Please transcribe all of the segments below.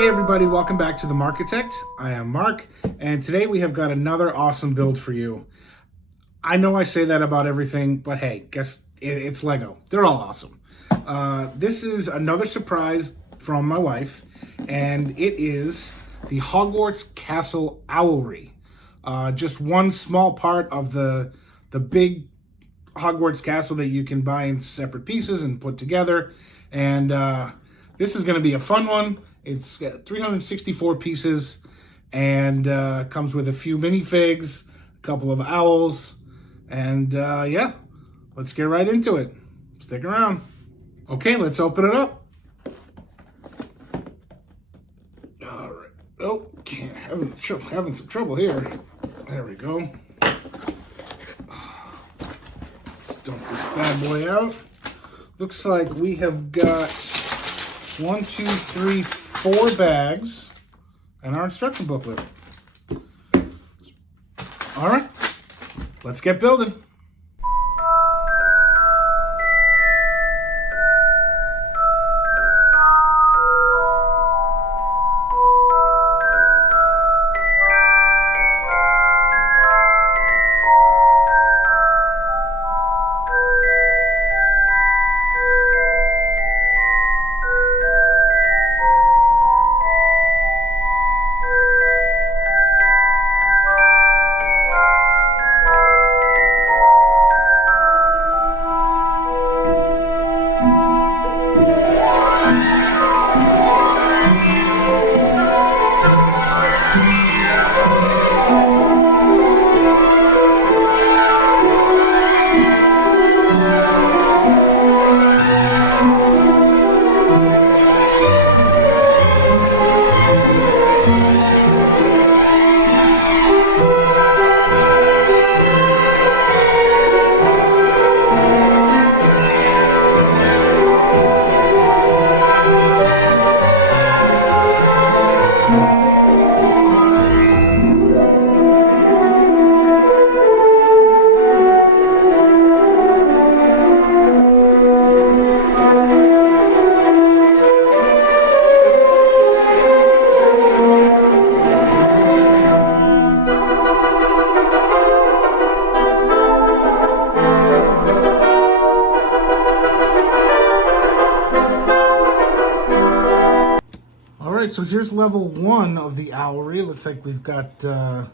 Hey everybody, welcome back to the Marchitect. I am Mark, and today we have got another awesome build for you. I know I say that about everything, but hey, guess it's Lego. They're all awesome. This is another surprise from my wife, and it is the Hogwarts Castle Owlery. Just one small part of the big Hogwarts castle that you can buy in separate pieces and put together. And this is going to be a fun one. It's got 364 pieces and comes with a few minifigs, a couple of owls, and yeah, let's get right into it. Stick around. Okay, let's open it up. All right. Oh, having some trouble here. There we go. Let's dump this bad boy out. Looks like we have got 1, 2, 3, 4 bags and our instruction booklet. All right, let's get building. So here's level 1 of the Owlery. Looks like we've got the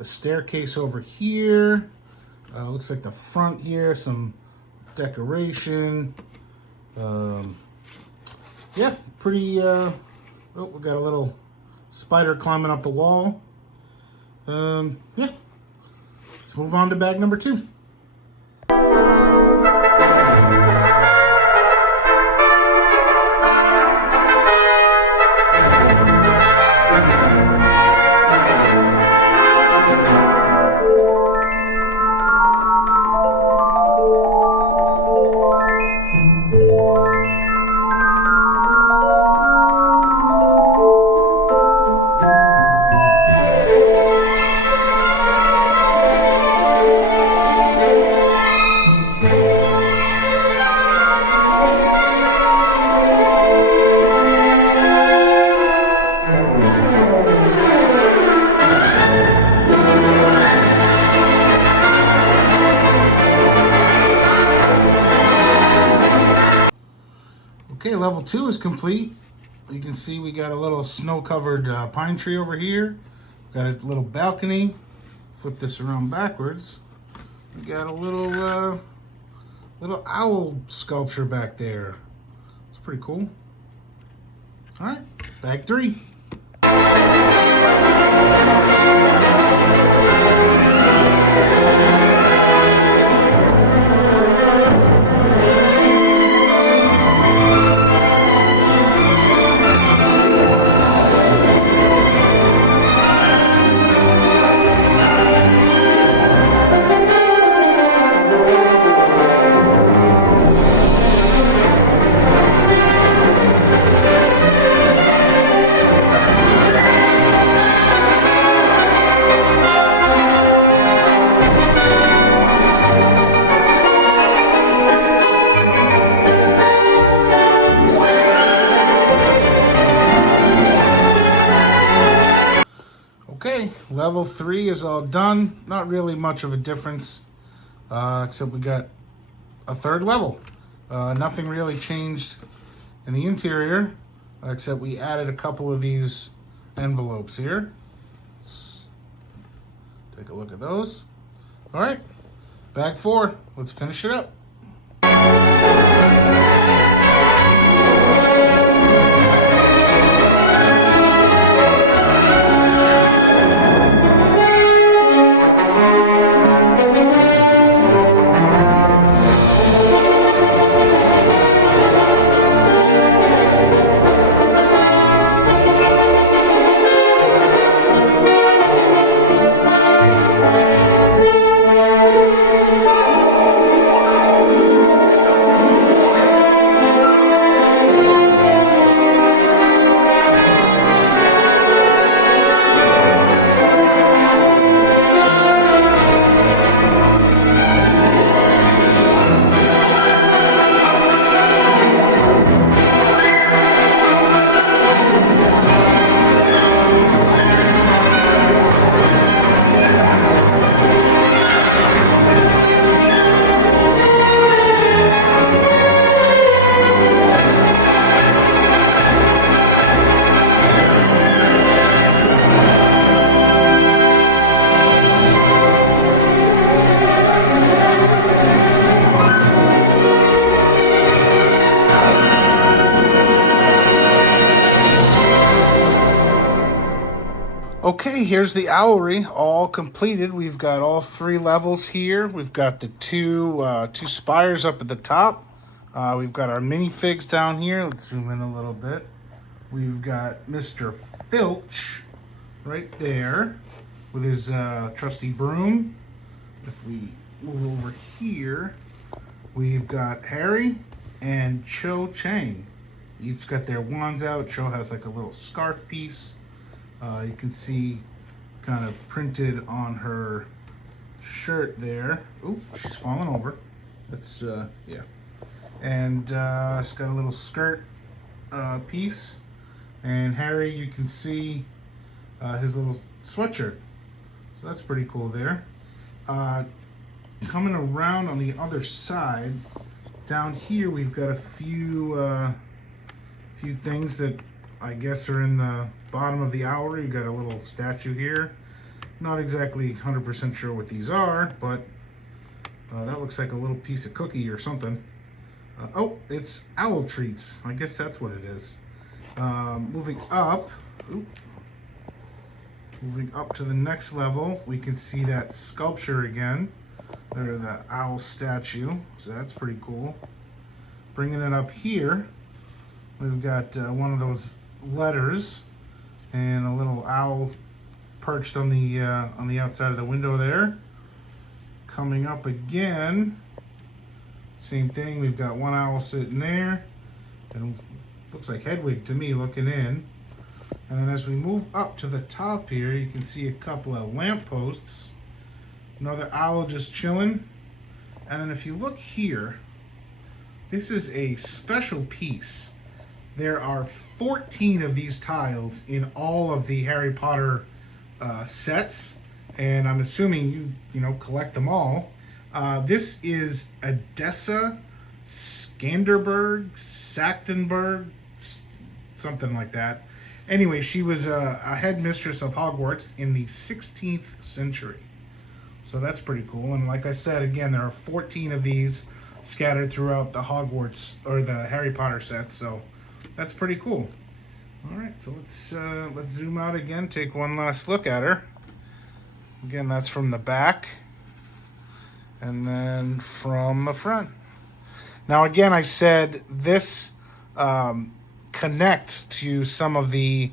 staircase over here. Looks like the front here, some decoration. Yeah, pretty. Oh, we got a little spider climbing up the wall. Yeah, let's move on to bag number 2. Okay, level 2 is complete. You can see we got a little snow-covered pine tree over here. Got a little balcony. Flip this around backwards. We got a little owl sculpture back there. It's pretty cool. All right, bag 3. level 3 is all done. Not really much of a difference, except we got a third level. Nothing really changed in the interior, except we added a couple of these envelopes here. Let's take a look at those. All right, bag 4. Let's finish it up. Okay, here's the Owlery all completed. We've got all 3 levels here. We've got the two spires up at the top. We've got our minifigs down here. Let's zoom in a little bit. We've got Mr. Filch right there with his trusty broom. If we move over here, we've got Harry and Cho Chang. Each got their wands out. Cho has like a little scarf piece. You can see kind of printed on her shirt there. Ooh, she's falling over. That's, yeah. And she's got a little skirt piece. And Harry, you can see his little sweatshirt. So that's pretty cool there. Coming around on the other side, down here we've got a few things that I guess are in the bottom of the Owlery. You got a little statue here. Not exactly 100% sure what these are, but that looks like a little piece of cookie or something. Oh, it's owl treats. I guess that's what it is. Moving up to the next level, we can see that sculpture again. There, the owl statue. So that's pretty cool. Bringing it up here, we've got one of those letters and a little owl perched on the outside of the window there. Coming up again, same thing. We've got one owl sitting there, and looks like Hedwig to me looking in. And then as we move up to the top here, you can see a couple of lampposts. Another owl just chilling. And then if you look here, this is a special piece. There are 14 of these tiles in all of the Harry Potter sets, and I'm assuming you collect them all. This is Odessa Skanderberg, Sachtenberg, something like that. Anyway, she was a headmistress of Hogwarts in the 16th century. So that's pretty cool. And like I said, again, there are 14 of these scattered throughout the Hogwarts or the Harry Potter sets. So that's pretty cool. All right, so let's zoom out again, take one last look at her. Again, that's from the back, and then from the front. Now, again, I said this connects to some of the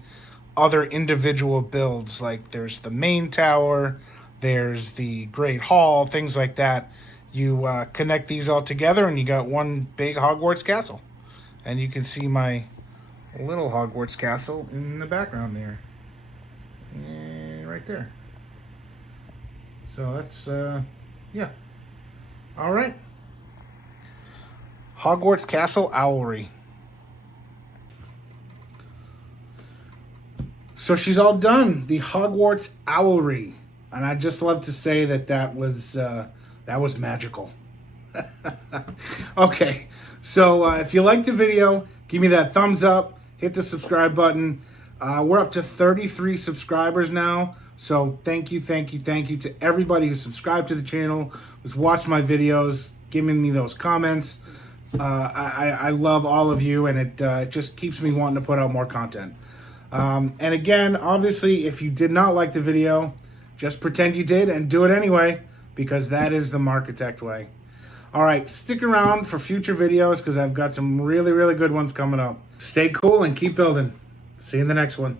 other individual builds. Like there's the main tower, there's the Great Hall, things like that. You connect these all together, and you got one big Hogwarts castle. And you can see my little Hogwarts castle in the background there. And right there. So that's, yeah. All right. Hogwarts Castle Owlery. So So she's all done, the Hogwarts Owlery. And I just love to say that was magical. Okay, so if you like the video, give me that thumbs up, hit the subscribe button. We're up to 33 subscribers now, so thank you to everybody who subscribed to the channel, who's watched my videos, giving me those comments. I love all of you, and it just keeps me wanting to put out more content. And again, obviously, if you did not like the video, just pretend you did and do it anyway, because that is the Marchitect way. All right, stick around for future videos because I've got some really, really good ones coming up. Stay cool and keep building. See you in the next one.